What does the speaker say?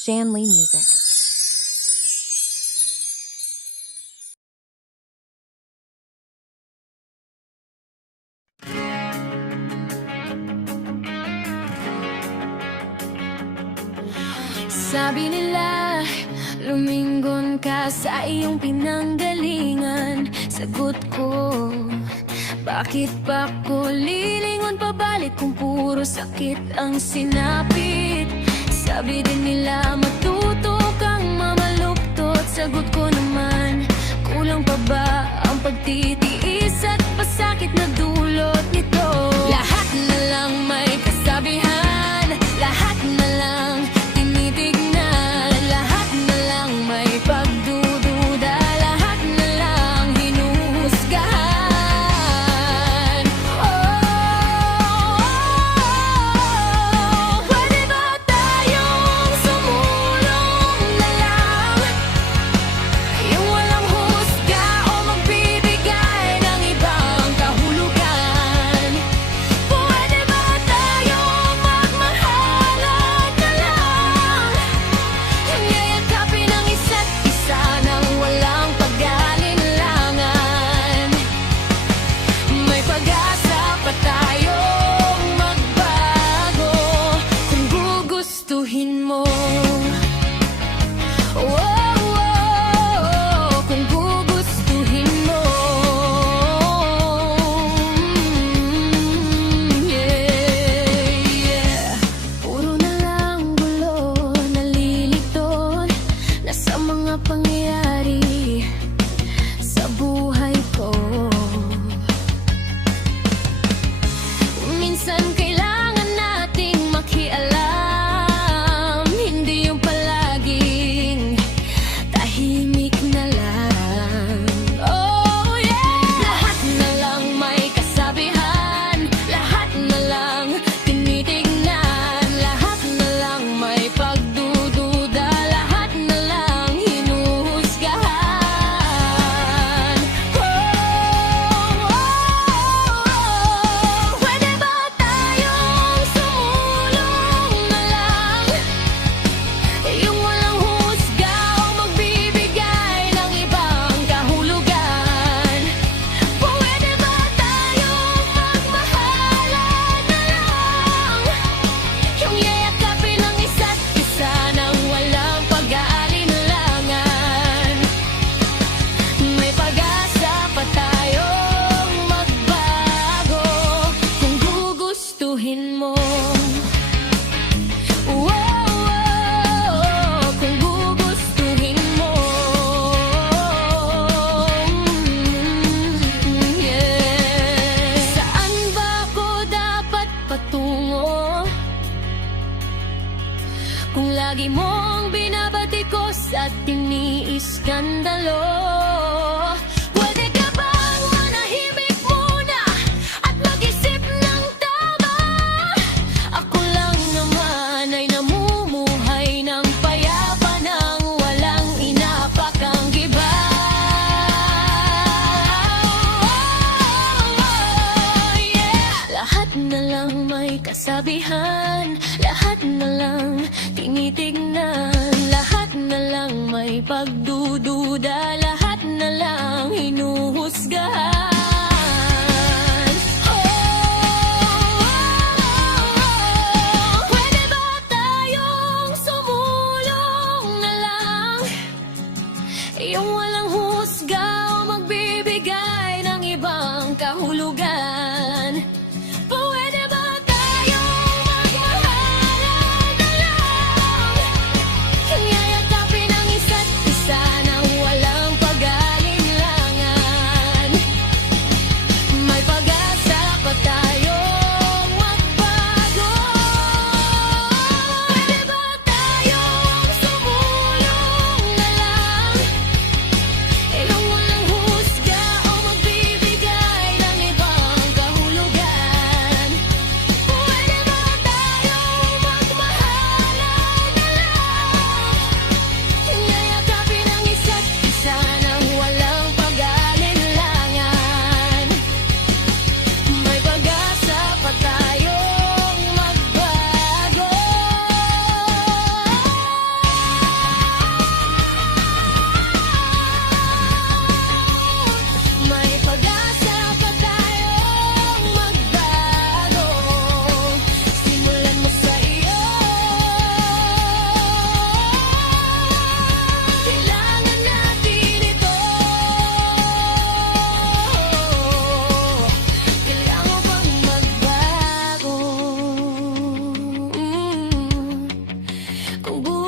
Shanley Music. Sabi nila, luminggon ka sa iyong pinanggalingan. Sagot ko, bakit pa ko lilingon pabalik kung puro sakit ang sinapit? Sabi din nila, matuto kang mamaluktot. Sagot ko naman, kulang pa ba ang pagtitiis at pasakit na dulot nito? Lahat na lang may kasabihan, lahat na lang tinitignan, lahat na lang may pagdududa, lahat na lang hinuhusgahan. Pwede ba tayong sumulong na lang? Yung walang husga o magbibigay ng ibang kahulugan. Pwede ba tayong magmahalan na lang? Yung yayakapin ang isa't isa nang walang pag-alinlangan. May pag-asa pa tayong magbago kung gugustuhin mo. Kung gugustuhin mo. Yeah. Puro na lang gulo, nalilito na sa mga pangyayari sa buhay ko. Minsan kailangan nating makialam, hindi yung palaging tahimik na lang. Oh yeah! Lahat na lang may kasabihan, lahat na lang tinitignan, lahat na lang may pagdududa, lahat na lang hinuhusgahan. Pwede ba tayong sumulong na lang? Yung walang husga o magbibigay ng ibang kahulugan. Pwede ba tayong magmahalan na lang? Yung yayakapin ang isa't isa nang walang pag-aalinlangan. May pag-asa pa tayong magbago kung gugustuhin mo. Kung gugustuhin mo. Yeah. Saan ba ako dapat patungo? Kung lagi mong binabatikos at iniiskandalo. Pwede ka bang manahimik muna at mag-isip ng tama? Ako lang naman ay namumuhay ng payapa nang walang inapakang giba. Yeah! Lahat na lang may kasabihan, lahat na lang tinitignan, lahat na lang may pagdududa, lahat na lang hinuhusgahan. Pwede ba tayong sumulong na lang? Yung walang husga o magbibigay ng ibang kahulugan. Pwede ba tayong magmahalan na lang? Yung yayakapin ang isa't isa Kung